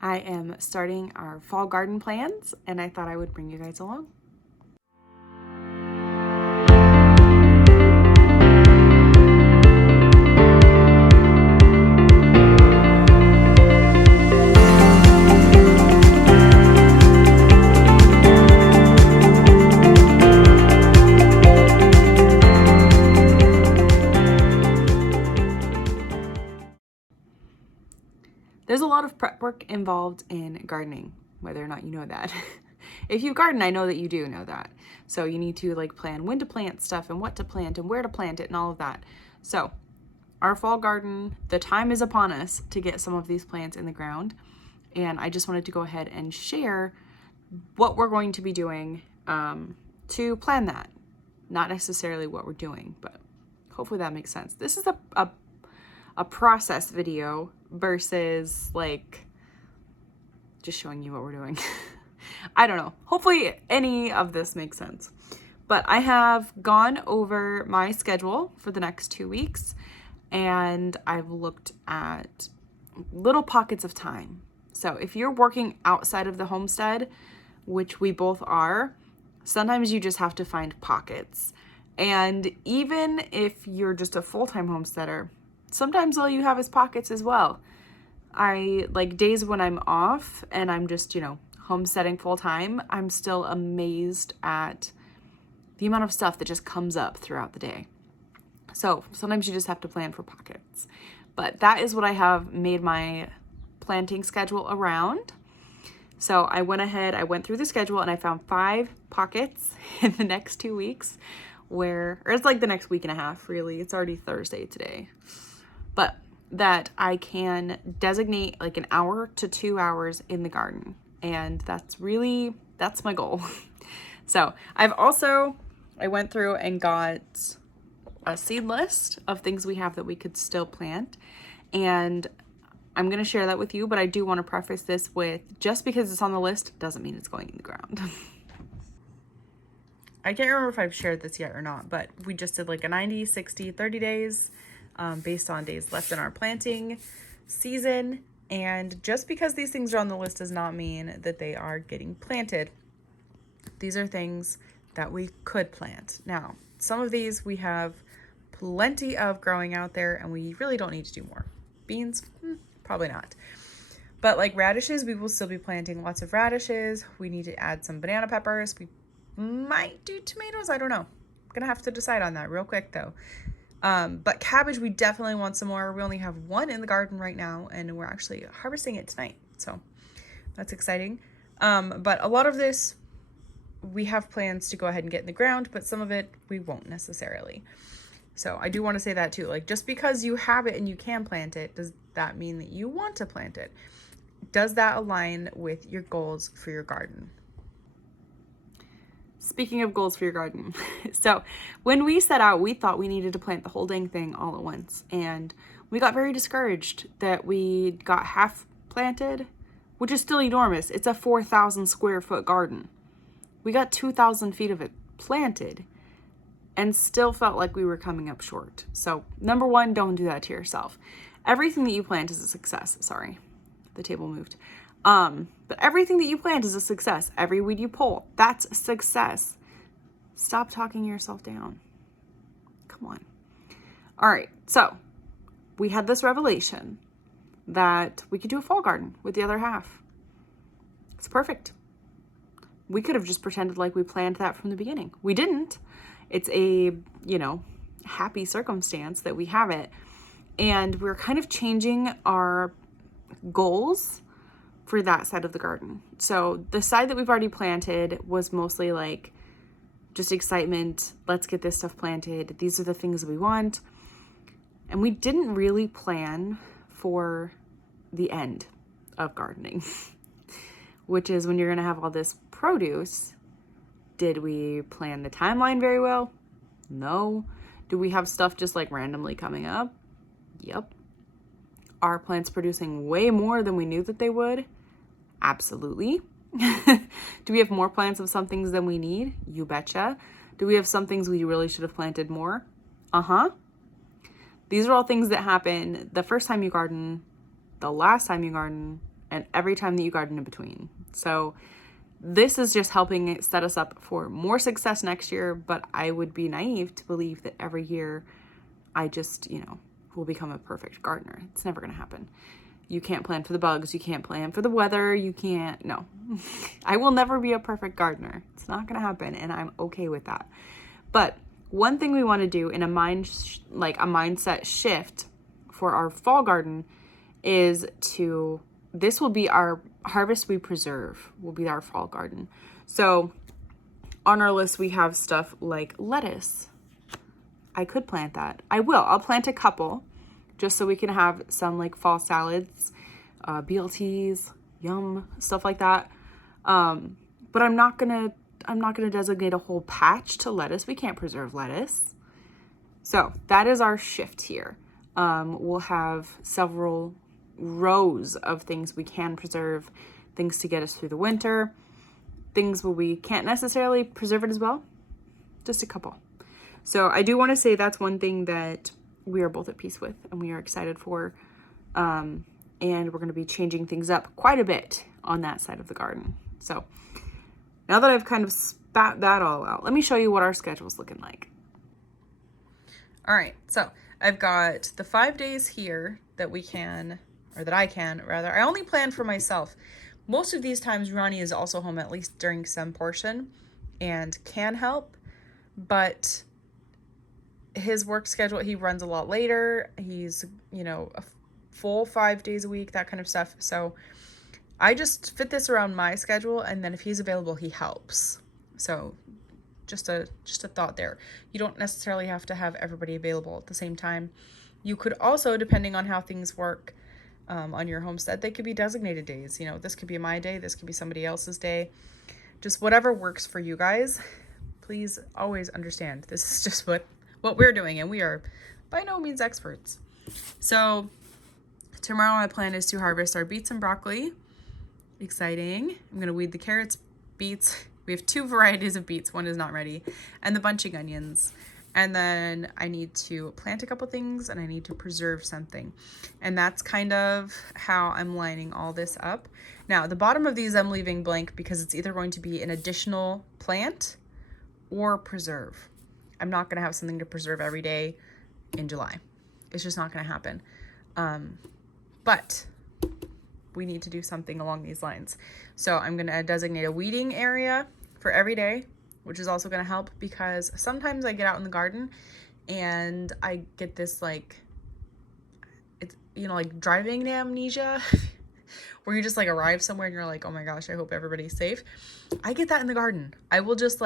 I am starting our fall garden plans, and I thought I would bring you guys along. There's a lot of prep work involved in gardening, whether or not you know that. If you garden, I know that you do know that. So you need to like plan when to plant stuff and what to plant and where to plant it and all of that. So our fall garden, the time is upon us to get some of these plants in the ground. And I just wanted to go ahead and share what we're going to be doing to plan that. Not necessarily what we're doing, but hopefully that makes sense. This is a process video versus like just showing you what we're doing. I don't know. Hopefully any of this makes sense. But I have gone over my schedule for the next 2 weeks, and I've looked at little pockets of time. So if you're working outside of the homestead, which we both are, sometimes you just have to find pockets. And even if you're just a full-time homesteader, sometimes all you have is pockets as well. I like days when I'm off and I'm just, homesteading full-time, I'm still amazed at the amount of stuff that just comes up throughout the day. So sometimes you just have to plan for pockets. But that is what I have made my planting schedule around. So I went ahead, I went through the schedule, and I found 5 pockets in the next 2 weeks or it's like the next week and a half, really. It's already Thursday today. But that I can designate like an hour to 2 hours in the garden. And that's my goal. So I went through and got a seed list of things we have that we could still plant. And I'm going to share that with you, but I do want to preface this with just because it's on the list doesn't mean it's going in the ground. I can't remember if I've shared this yet or not, but we just did like a 90, 60, 30 days based on days left in our planting season. And just because these things are on the list does not mean that they are getting planted. These are things that we could plant. Now, some of these we have plenty of growing out there and we really don't need to do more. Beans, probably not. But like radishes, we will still be planting lots of radishes. We need to add some banana peppers. We might do tomatoes. I don't know. I'm gonna have to decide on that real quick though. But cabbage, we definitely want some more. We only have 1 in the garden right now, and we're actually harvesting it tonight. So that's exciting. But a lot of this, we have plans to go ahead and get in the ground, but some of it we won't necessarily. So I do want to say that too. Like just because you have it and you can plant it, does that mean that you want to plant it? Does that align with your goals for your garden? Speaking of goals for your garden, so when we set out, we thought we needed to plant the whole dang thing all at once. And we got very discouraged that we got half planted, which is still enormous. It's a 4,000 square foot garden. We got 2,000 feet of it planted and still felt like we were coming up short. So number 1, don't do that to yourself. Everything that you plant is a success. Sorry, the table moved. But everything that you plant is a success. Every weed you pull, that's a success. Stop talking yourself down. Come on. All right. So we had this revelation that we could do a fall garden with the other half. It's perfect. We could have just pretended like we planned that from the beginning. We didn't. It's a, happy circumstance that we have it. And we're kind of changing our goals for that side of the garden. So the side that we've already planted was mostly like just excitement. Let's get this stuff planted. These are the things we want. And we didn't really plan for the end of gardening, which is when you're going to have all this produce. Did we plan the timeline very well? No. Do we have stuff just like randomly coming up? Yep. Are plants producing way more than we knew that they would? Absolutely. Do we have more plants of some things than we need? You betcha. Do we have some things we really should have planted more? Uh-huh. These are all things that happen the first time you garden, the last time you garden, and every time that you garden in between. So this is just helping it set us up for more success next year, but I would be naive to believe that every year I just, will become a perfect gardener. It's never going to happen. You can't plan for the bugs. You can't plan for the weather. You can't, no. I will never be a perfect gardener. It's not going to happen, and I'm okay with that. But one thing we want to do in a mindset shift for our fall garden is this will be our harvest we preserve, will be our fall garden. So on our list, we have stuff like lettuce. I could plant that. I'll plant a couple just so we can have some like fall salads, BLTs, yum, stuff like that. But I'm not gonna designate a whole patch to lettuce. We can't preserve lettuce. So that is our shift here. We'll have several rows of things we can preserve, things to get us through the winter, things where we can't necessarily preserve it as well, just a couple. So I do want to say that's one thing that we are both at peace with and we are excited for. And we're going to be changing things up quite a bit on that side of the garden. So now that I've kind of spat that all out, let me show you what our schedule's looking like. All right, so I've got the 5 days here that I only plan for myself. Most of these times Ronnie is also home, at least during some portion, and can help, but his work schedule, he runs a lot later. He's, a full 5 days a week, that kind of stuff. So I just fit this around my schedule, and then if he's available, he helps. So just a thought there. You don't necessarily have to have everybody available at the same time. You could also, depending on how things work on your homestead, they could be designated days. This could be my day, this could be somebody else's day. Just whatever works for you guys. Please always understand, this is just what we're doing, and we are by no means experts. So tomorrow my plan is to harvest our beets and broccoli. Exciting. I'm gonna weed the carrots, beets. We have 2 varieties of beets, one is not ready, and the bunching onions. And then I need to plant a couple things, and I need to preserve something. And that's kind of how I'm lining all this up. Now, the bottom of these I'm leaving blank because it's either going to be an additional plant or preserve. I'm not going to have something to preserve every day in July. It's just not going to happen. But we need to do something along these lines. So I'm going to designate a weeding area for every day, which is also going to help because sometimes I get out in the garden and I get this driving amnesia where you just arrive somewhere and you're like, oh my gosh, I hope everybody's safe. I get that in the garden. I will just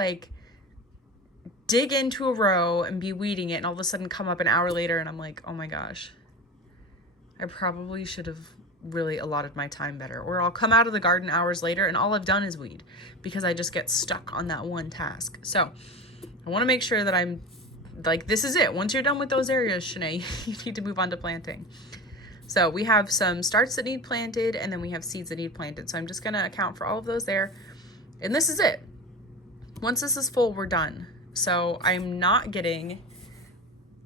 dig into a row and be weeding it, and all of a sudden come up an hour later and I'm like, oh my gosh, I probably should have really allotted my time better. Or I'll come out of the garden hours later and all I've done is weed because I just get stuck on that one task. So I want to make sure that I'm this is it. Once you're done with those areas, Shanae, you need to move on to planting. So we have some starts that need planted, and then we have seeds that need planted. So I'm just going to account for all of those there. And this is it. Once this is full, we're done. So I'm not getting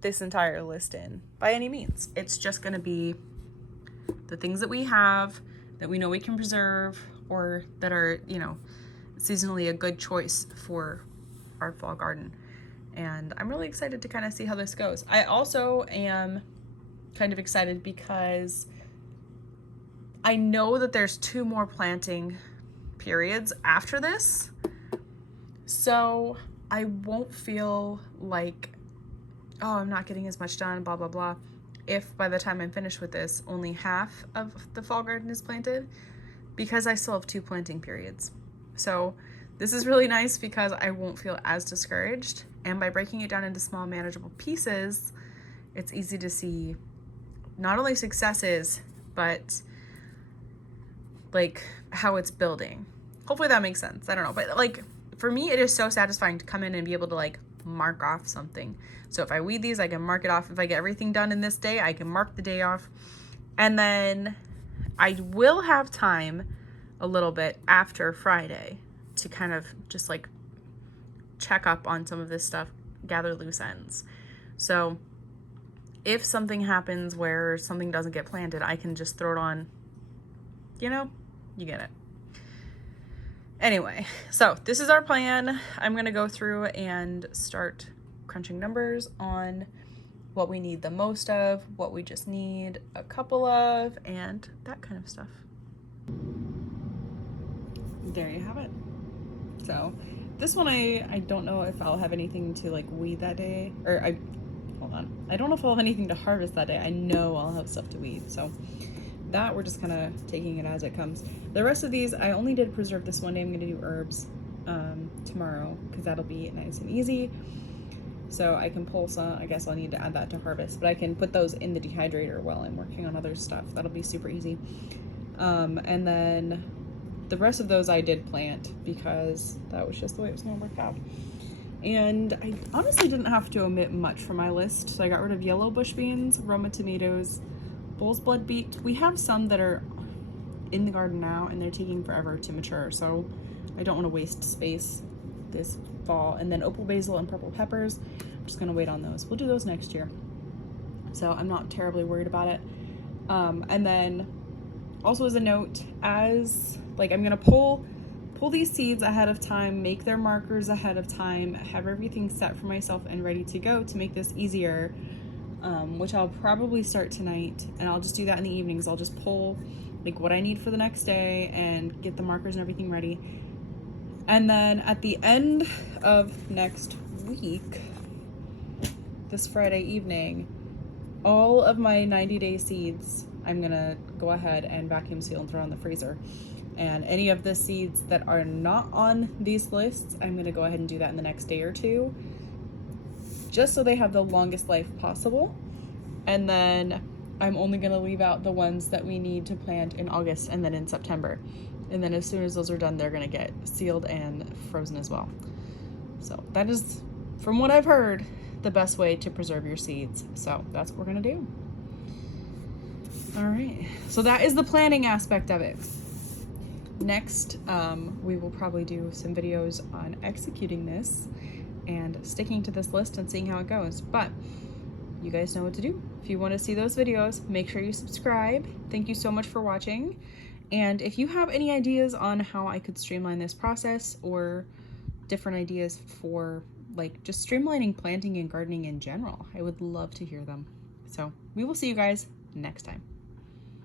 this entire list in by any means. It's just going to be the things that we have that we know we can preserve or that are, seasonally a good choice for our fall garden. And I'm really excited to kind of see how this goes. I also am kind of excited because I know that there's 2 more planting periods after this. So I won't feel like, oh, I'm not getting as much done, blah, blah, blah, if by the time I'm finished with this, only half of the fall garden is planted, because I still have 2 planting periods. So this is really nice because I won't feel as discouraged. And by breaking it down into small, manageable pieces, it's easy to see not only successes, but how it's building. Hopefully that makes sense. I don't know. But for me, it is so satisfying to come in and be able to mark off something. So if I weed these, I can mark it off. If I get everything done in this day, I can mark the day off. And then I will have time a little bit after Friday to kind of just check up on some of this stuff, gather loose ends. So if something happens where something doesn't get planted, I can just throw it on You know, you get it. Anyway, so this is our plan. I'm gonna go through and start crunching numbers on what we need the most of, what we just need a couple of, and that kind of stuff. There you have it. So this one, I don't know if I'll have anything to like weed that day, or hold on. I don't know if I'll have anything to harvest that day. I know I'll have stuff to weed, so that we're just kind of taking it as it comes. The rest of these, I only did preserve this one day. I'm gonna do herbs tomorrow because that'll be nice and easy. So I can pull some. I guess I'll need to add that to harvest, but I can put those in the dehydrator while I'm working on other stuff. That'll be super easy. And then the rest of those I did plant because that was just the way it was gonna work out. And I honestly didn't have to omit much from my list. So I got rid of yellow bush beans, Roma tomatoes, bull's blood beet. We have some that are in the garden now and they're taking forever to mature, so I don't want to waste space this fall. And then opal basil and purple peppers, I'm just gonna wait on those. We'll do those next year, so I'm not terribly worried about it. And then also as a note, as like I'm gonna pull these seeds ahead of time, make their markers ahead of time, have everything set for myself and ready to go to make this easier, which I'll probably start tonight, and I'll just do that in the evenings. I'll just pull like what I need for the next day and get the markers and everything ready. And then at the end of next week, this Friday evening, all of my 90-day seeds, I'm gonna go ahead and vacuum seal and throw in the freezer. And any of the seeds that are not on these lists, I'm gonna go ahead and do that in the next day or two, just so they have the longest life possible. And then I'm only gonna leave out the ones that we need to plant in August and then in September. And then as soon as those are done, they're gonna get sealed and frozen as well. So that is, from what I've heard, the best way to preserve your seeds. So that's what we're gonna do. All right, so that is the planning aspect of it. Next, we will probably do some videos on executing this and sticking to this list and seeing how it goes. But you guys know what to do. If you want to see those videos, make sure you subscribe. Thank you so much for watching. And if you have any ideas on how I could streamline this process, or different ideas for like just streamlining planting and gardening in general, I would love to hear them. So we will see you guys next time.